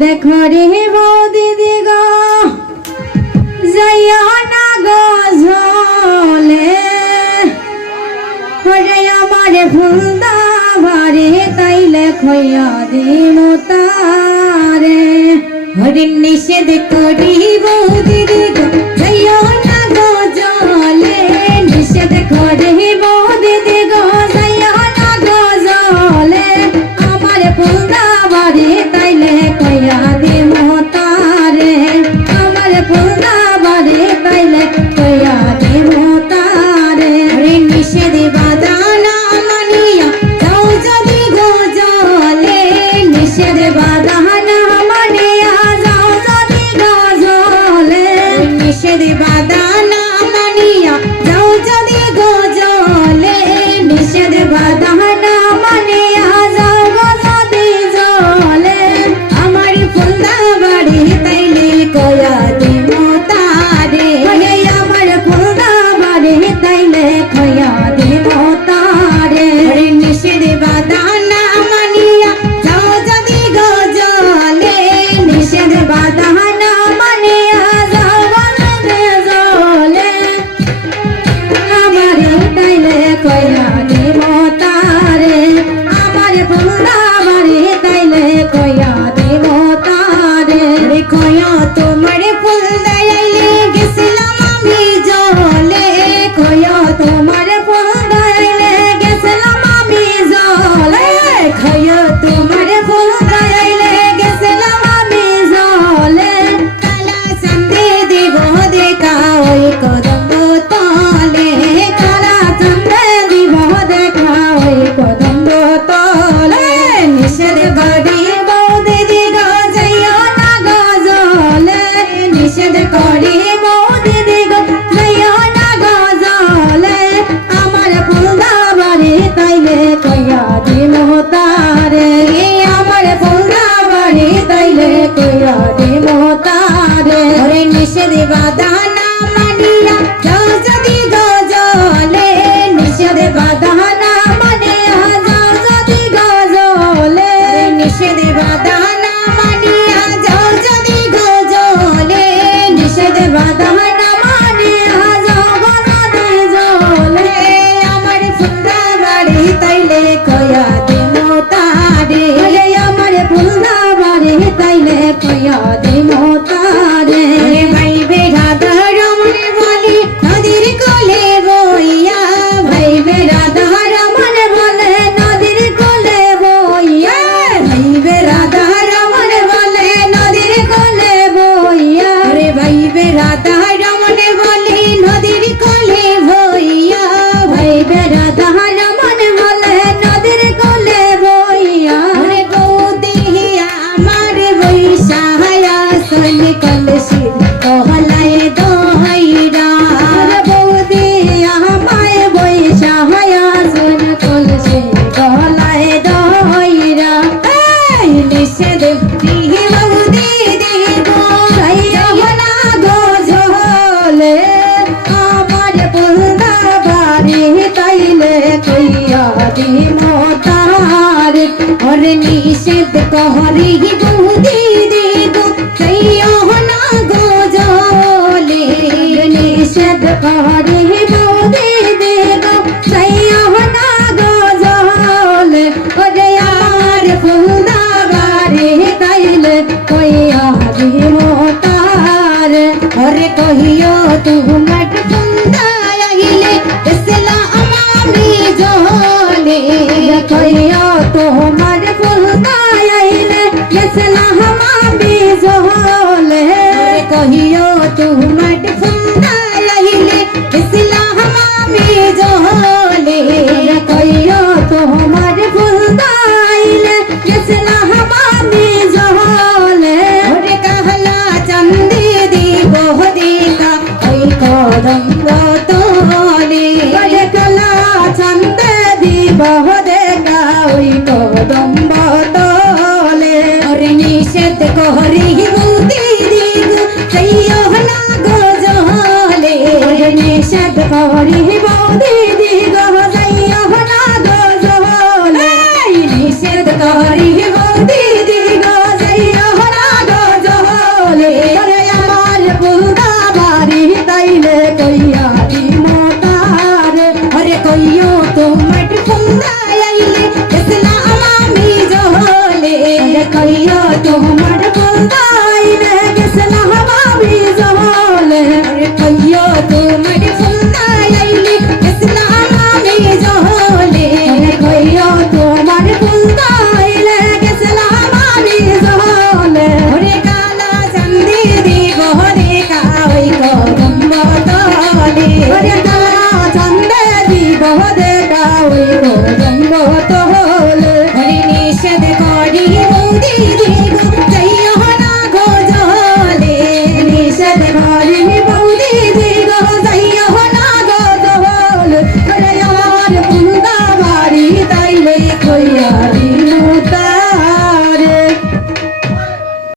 দেখো রে বৌদি গো যাইও না গো ঝলে হরে আমার ফুলদা ভারে তাইলে খইয়া দিন তারে হরে নিষেধ করি বৌদি গো যাইও না গো ঝলে নিষেধ করি বৌদি গো যাইও না গো ঝলে আমার ফুলদা ভারে তাইলে খইয়া দিন তারে আমার ফুলদা ভারে তাইলে খইয়া দিন তারে হরে নিষেধ বাদানা মানিয়া যাও যদি গো ঝলে নিষেধ বাদানা মানিয়া যাও যদি গো ঝলে নিষেধ বাদানা মানিয়া যাও যদি গো ঝলে নিষেধ বাদানা মানিয়া যাও গো যদি ঝলে আমার ফুলদা বাড়ি তাইলে কয়া দিন তারে আমার ফুলদা বাড়ি তাইলে কয়া দিন তারে নিষেধ বাদানা মানিয়া যাও যদি গো ঝলে নিষেধ বাদানা মানিয়া যাও গো যদি ঝলে আমার তাইলে কয়া দিন তারে আমার ফুলদা বাড়ি তাইলে কয়া দিন তারে কয়া তোমার ফুল দাইলে গেছিলাম আমি জলে কয়া তোমার ফুল দাইলে গেছিলাম আমি জলে কয়া তোমার ফুল দাইলে গেছিলাম আমি জলে কালা চন্দে দিব দেখা ওই কদম তলে কালা চন্দে দিব দেখা ওই কদম তলে নিষেধ করি বৌদি দিগো যাইও না গো ঝলে নিষেধ করি বৌদি দিগো যাইও না গো ঝলে আমার ফুলদা বাড়ি তাইলে কইয়া দিন তারে আমার ফুলদা বাড়ি তাইলে কইয়া দিন তারে ওরে নিষেধ বাদানা মানিয়া যাও যদি গো ঝলে নিষেধ বাদানা মানিয়া যাও যদি গো ঝলে নিষেধ বাদানা মানিয়া যাও যদি গো ঝলে নিষেধ বাদানা মানিয়া যাও গো যদি ঝলে আমার ফুলদা বাড়ি তাইলে কয়া দিন তারে আমার ফুলদা বাড়ি তাইলে কয়া দিন তারে ভাই বেড়াদা রমন বলি নদীর কোলে বইয়া ভাই বেড়াদা রমন বলে নদীর কোলে বইয়া ভাই বেড়াদা রমন বলে নদীর কোলে বইয়া রে ভাই বেড়াদা রমন বলে নদীর কোলে বইয়া ভাই বেড়াদা রমন বলে নদীর কোলে বইয়া রে বৌদি আমার বৈশা সন কলসি কহলায় দোহাইরা বৌদি আমায় বৈশা সন কলসি কহলায় দোহাইরা নিষেধ বৌদি দেব যাইও না গো ঝলে আমার ফুলদা বাড়ি তাইলে কইয়া দিন তারে ওরে নিষেধ কহরি বৌদি দেব যাইও না গো ঝলে নিষেধ কহরি বৌদি দেব যাইও না গো ঝলে ওরে আমার ফুলদা বাড়ি তাইলে কইয়া দিন তারে ওরে কহিও তোমার ফুলদা আইলে ইসলাম আমি জলে কইও তোমার ফুলদা আইলে ইসলাম আমি জলে কহিও তোমার ফুলদা আইলে ইসলাম আমি জলে কইও তোমার ফুলদা আইলে ইসলাম আমি জলে ওরে কাহলা চন্দে দিব দেখা ওই কদম তলে ওরে কালা চন্দে দিব দেখা ওই কদম তলে ওরে নিষেধ করি বৌদি দিগ যাইও না গো ঝলে ওরে নিষেধ করি বৌদি দিগ যাইও না গো ঝলে নিষেধ করি বৌদি দিগ যাইও না তোমার ফুন্দায় আইলে গেছিলাম আমি জলে কইয়া তোমার ফুন্দায় আইলে গেছিলাম আমি জলে কইয়া তোমার ফুন্দায় আইলে গেছিলাম আমি জলে কইয়া তোমার ফুন্দায় আইলে গেছিলাম আমি জলে ওরে কালা চাঁদি দিব রে কাই কদম তলে ওরে কালা চাঁদি দিব রে কাই কদম তলে